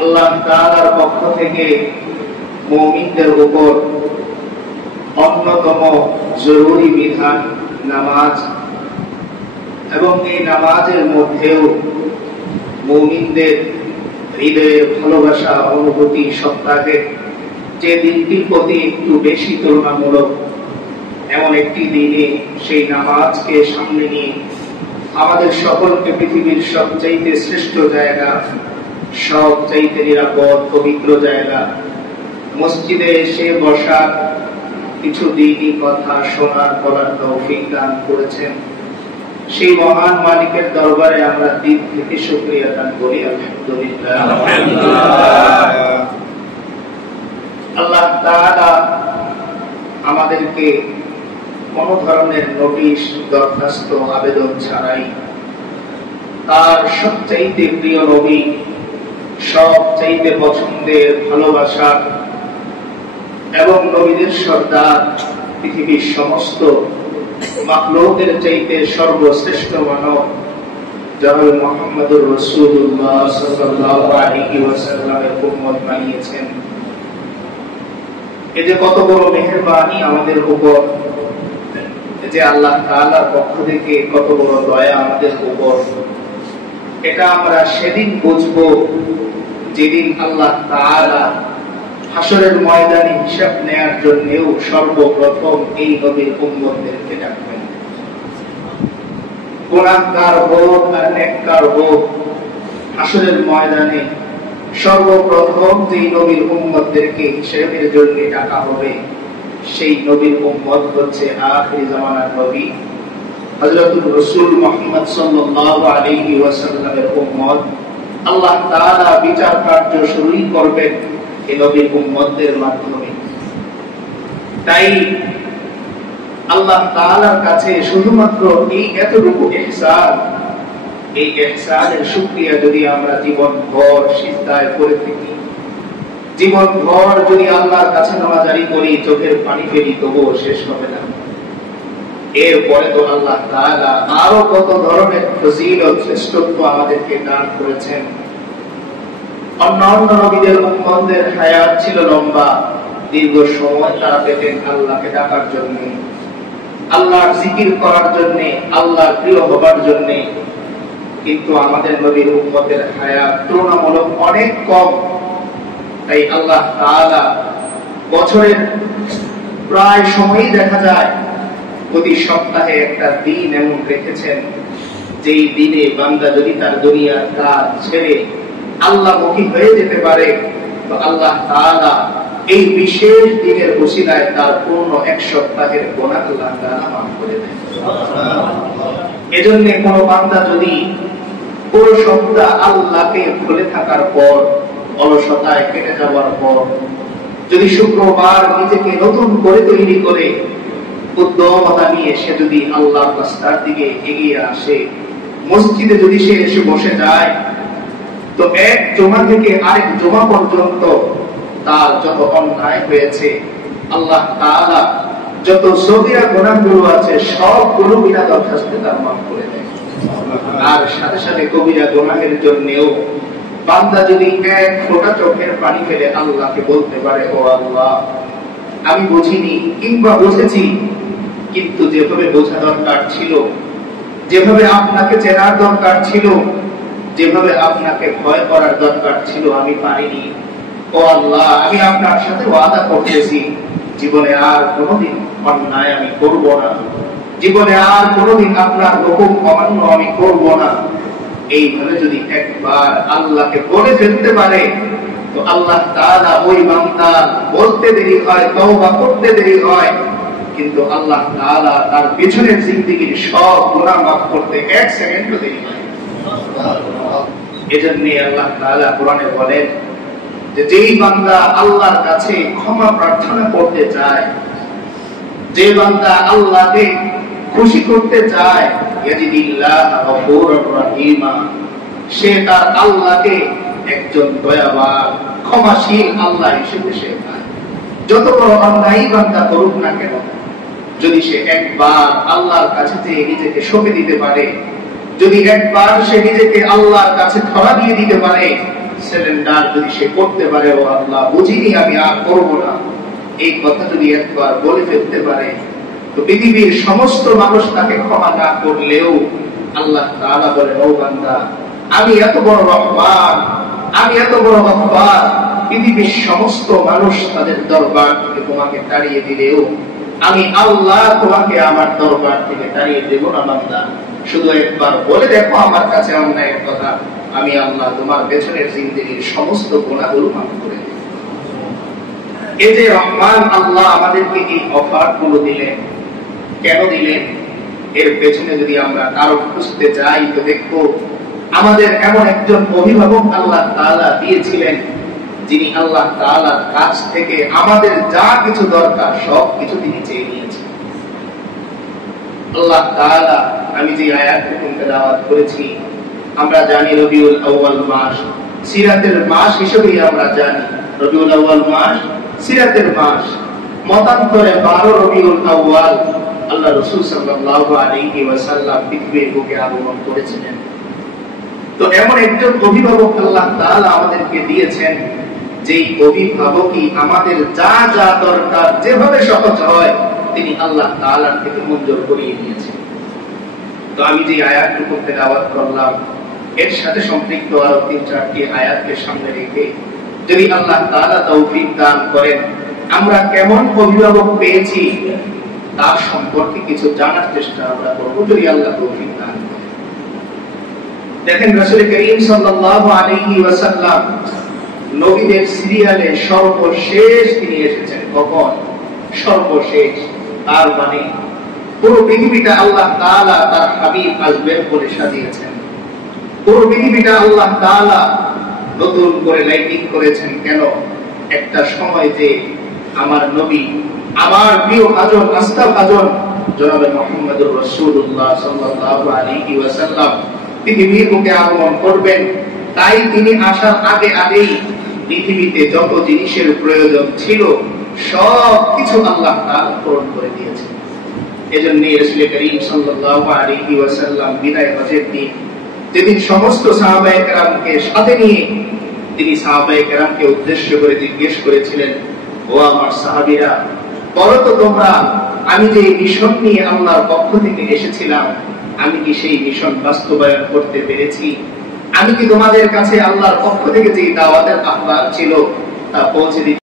আল্লাহ তাআলার পক্ষ থেকে মুমিনদের উপর অন্যতম জরুরি বিধান নামাজ, এবং এই নামাজের মধ্যেও মুমিনদের হৃদয়ের ভালোবাসা অনুভূতি সপ্তাহে যে দিনটির প্রতি একটু বেশি তুলনামূলক, এমন একটি দিনে সেই নামাজকে সামনে নিয়ে আমাদের সকলকে পৃথিবীর সবচাইতে শ্রেষ্ঠ জায়গা, সবচাইতে নিরাপদ পবিত্র জায়গা মসজিদে এসে বসার, কিছু দিনই কথা শোনার বলার তৌফিক দান করেছেন। সেই মহান মালিকের দরবারে আমরা দিল থেকে শুকরিয়া দান করি, আলহামদুলিল্লাহ। আল্লাহ তাআলা আমাদেরকে কোন ধরনের নোটিশ, দরখাস্ত, আবেদন ছাড়াই তার সবচাইতে প্রিয় নবী, সবচাইতে পছন্দের, ভালোবাসার এবং নবীদের সর্দার, পৃথিবীর সমস্ত মাখলুকের চাইতে সর্বশ্রেষ্ঠ মানব জনাব মুহাম্মদুর রাসূলুল্লাহ সাল্লাল্লাহু আলাইহি ওয়াসাল্লামের উম্মত বানিয়েছেন। এই যে কত বড় মেহেরবানি আমাদের উপর, যে আল্লাহ তাআলার পক্ষ থেকে কত বড় দয়া আমাদের উপর, এটা আমরা সেদিন বুঝবো যেদিন আল্লাহ তাআলা হাসরের ময়দানে হিসাব নেয়ার জন্যও সর্বপ্রথম এই নবীর উম্মতদেরকে ডাকবেন। গুনাহগার হোক আর নেককার হোক, হাসরের ময়দানে সর্বপ্রথম যেই নবীর উম্মতদেরকে হিসাবের জন্য ডাকা হবে, সেই নবীর উম্মত হচ্ছে আখির জামানার নবী হযরতুর রাসূল মুহাম্মদ সাল্লাল্লাহু আলাইহি ওয়াসাল্লামের উম্মত। আল্লাহ তাআলা বিচার কার্য শুরু করবেন এই নবীর উম্মতদের মাধ্যমে। তাই আল্লাহ তাআলার কাছে শুধুমাত্র এই এতটুকু ইহসান, এই ইহসানের শুকরিয়া যদি আমরা জীবনভর সিজদায় করে থাকি, জীবনভর যদি আল্লাহর কাছে নামাজারি করি, চোখের পানি ফেলি, তবুও শেষ হবে না। এরপরে তো আল্লাহ তাআলা আরো কত ধরনের ফজিলত, শ্রেষ্ঠত্ব আমাদেরকে দান করেছেন। অন্যান্য নবীদের উম্মতদের হায়াত ছিল লম্বা, দীর্ঘ সময় তারা পেতেন আল্লাহকে ডাকার জন্য, আল্লাহর জিকির করার জন্য, আল্লাহর প্রিয় হবার জন্য। কিন্তু আমাদের নবীর উম্মতের হায়াত তুলনামূলক অনেক কম। তাই আল্লাহ তাআলা বছরের প্রায় সময়ই দেখা যায় প্রতি সপ্তাহে একটা দিন এমন রেখেছেন, যেই দিনে বান্দা যদি তার দুনিয়ার কাজ ছেড়ে আল্লাহমুখী হয়ে যেতে পারে, তো আল্লাহ তাআলা এই বিশেষ দিনের ওসিলায় তার পূর্ণ এক সপ্তাহের গুনাহ আল্লাহ তাআলা মাফ করে দেন। এজন্য কোন বান্দা যদি পুরো সপ্তাহ আল্লাহকে ভুলে থাকার পর, অলসতায় কেটে যাওয়ার পর, যদি শুক্রবার নিজেকে নতুন করে তৈরি করে উদ্যমতা নিয়ে সে যদি আল্লাহর রাস্তার দিকে এগিয়ে আসে, মসজিদে যদি সে এসে বসে যায়, তো এক জমা থেকে আরেক জমা পর্যন্ত তার যত অন্যায় হয়েছে আল্লাহ তাআলা যত সগীরা গুনাহগুলো আছে সবগুলো বিনা দরখাস্তে তার মাফ করে দেয়। আর সাথে সাথে কবিরা গুনাহের জন্যও বান্দা যদি এক ফোঁটা চোখের পানি ফেলে আল্লাহকে বলতে পারে, ও আল্লাহ, আমি বুঝিনি কিংবা বুঝেছি, কিন্তু যেভাবে বোঝা দরকার ছিল, যেভাবে আপনাকে চেনার দরকার ছিল, যেভাবে আপনাকে ভয় করার দরকার ছিল, আমি পারিনি। ও আল্লাহ, আমি আপনার সাথে ওয়াদা করতেছি জীবনে আর কোনোদিন অন্যায় আমি করব না, জীবনে আর কোনোদিন আপনার হুকুম অমান্য আমি করব না। এইভাবে যদি একবার আল্লাহকে বলে ফেলতে পারে, তো আল্লাহ তাআলা ওই বান্দা বলতে দেরি হয়, তওবা করতে দেরি হয়, কিন্তু আল্লাহ তাআলা তার পিছনের জিন্দেগীর সব গুনাহ মাফ করতে এক সেকেন্ডও দেরি হয়। এজন্য আল্লাহ তাআলা কোরআনে বলেন যে যেই বান্দা আল্লাহর কাছে ক্ষমা প্রার্থনা করতে চায়, যে বান্দা আল্লাহকে খুশি করতে চায়, ইয়াজিদিল্লাহু গফুরুর রহিমা, সে তার আল্লাহকে একজন দয়াবান, ক্ষমাশীল আল্লাহ হিসেবে সে পায়। যত বড় অন্যায় বান্দা করুক না কেন, যদি সে একবার আল্লাহর কাছে নিজেকে সঁপে দিতে পারে, যদি একবার সে নিজেকে আল্লাহর কাছে ধরা দিয়ে দিতে পারে, সিলিন্ডার যদি সে করতে পারে, ও আল্লাহ বুঝিনি আমি আর করব না, এই কথা যদি একবার বলে ফেলতে পারে, তো পৃথিবীর সমস্ত মানুষ তাকে ক্ষমা না করলেও আল্লাহ তাআলা বলেন, ও বান্দা, আমি এত বড় রহমান, আমি এত বড় গফফার, পৃথিবীর সমস্ত মানুষ তাদের দরবার থেকে তোমাকে তাড়িয়ে দিলেও আমি আল্লাহ তোমাকে আমার দরবার থেকে তাড়িয়ে দেব না বান্দা। শুধু একবার বলে দেখো আমার কাছে অন্যায়ের কথা, আমি আল্লাহ তোমার পেছনের জিন্দেগীর সমস্ত গুনাহগুলো মাফ করে দেব। এই যে রহমান আল্লাহ আমাদেরকে এই অফার গুলো দিলেন, কেন দিলেন? এর পেছনে যদি আমরা কারণ খুঁজতে যাই তো দেখবো আমাদের এমন একজন অভিভাবক আল্লাহ তাআলা দিয়েছিলেন, যিনি আল্লাহ তাআলার কাছ থেকে আমাদের যা কিছু দরকার সব কিছু তিনি চেয়ে নিয়েছেন। আল্লাহ তাআলা, আমি যে আয়াতটুকু তেলাওয়াত করেছি, আমরা জানি রবিউল আউয়াল মাস সিরাতের মাস হিসেবেই আমরা জানি। রবিউল আউয়াল মাস সিরাতের মাস। মতান্তরে 12 রবিউল আউয়াল আল্লাহ রাসূল সাল্লাল্লাহু আলাইহি ওয়াসাল্লাম পৃথিবীর বুকে আগমন করেছিলেন। তো এমন একজন অভিভাবক আল্লাহ তাআলা আমাদেরকে দিয়েছেন, যেই অভিভাবকই আমাদের যা যা দরকার যেভাবে সহজ হয় তিনি আল্লাহ তাআলার থেকে মঞ্জুর করিয়ে দিয়েছেন। তো আমি যে আয়াতটুকু তেলাওয়াত করলাম এর সাথে সম্পৃক্ত আরো 3-4টি আয়াতকে সামনে রেখে যদি আল্লাহ তাআলা তৌফিক দান করেন, আমরা কেমন অভিভাবক পেয়েছি তার সম্পর্কে কিছু জানার চেষ্টা আমরা করব, যদি আল্লাহ তৌফিক দান করেন। দেখেন, রাসূল করিম সাল্লাল্লাহু আলাইহি ওয়াসাল্লাম নবীদের সিরিয়ালে সর্বশেষ তিনি এসেছেন। কখন? সর্বশেষ। তার মানে পুরো পৃথিবীটা আল্লাহ তাআলা তার হাবিব আসবেন বলে সাজিয়েছেন। পুরো পৃথিবীটা আল্লাহ তাআলা নতুন করে লাইটিং করেছেন। কেন? একটা সময় যে আমার নবী, আমার প্রিয় ভাজন, আস্থা ভাজন জনাবে মুহাম্মদুর রাসূলুল্লাহ সাল্লাল্লাহু আলাইহি ওয়াসাল্লাম পৃথিবীর বুকে আগমন করবেন, তাই তিনি আসার আগে আগেই পৃথিবীতে যত জিনিসের প্রয়োজন ছিল সব কিছু আল্লাহ তাআলা পূরণ করে দিয়েছেন। এজন্য রাসূল করিম সাল্লাল্লাহু আলাইহি ওয়াসাল্লাম বিদায় হজের দিন, যেদিন সমস্ত সাহাবায়ে কেরামকে সাথে নিয়ে তিনি সাহাবায়ে কেরামকে উদ্দেশ্য করে জিজ্ঞেস করেছিলেন, ও আমার সাহাবীরা, বলো তো তোমরা, আমি যে মিশন নিয়ে আল্লাহর পক্ষ থেকে এসেছিলাম, আমি কি সেই মিশন বাস্তবায়ন করতে পেরেছি? আমি কি তোমাদের কাছে আল্লাহর পক্ষ থেকে যে দাওয়াতের আহ্বান ছিল তা পৌঁছে দিতে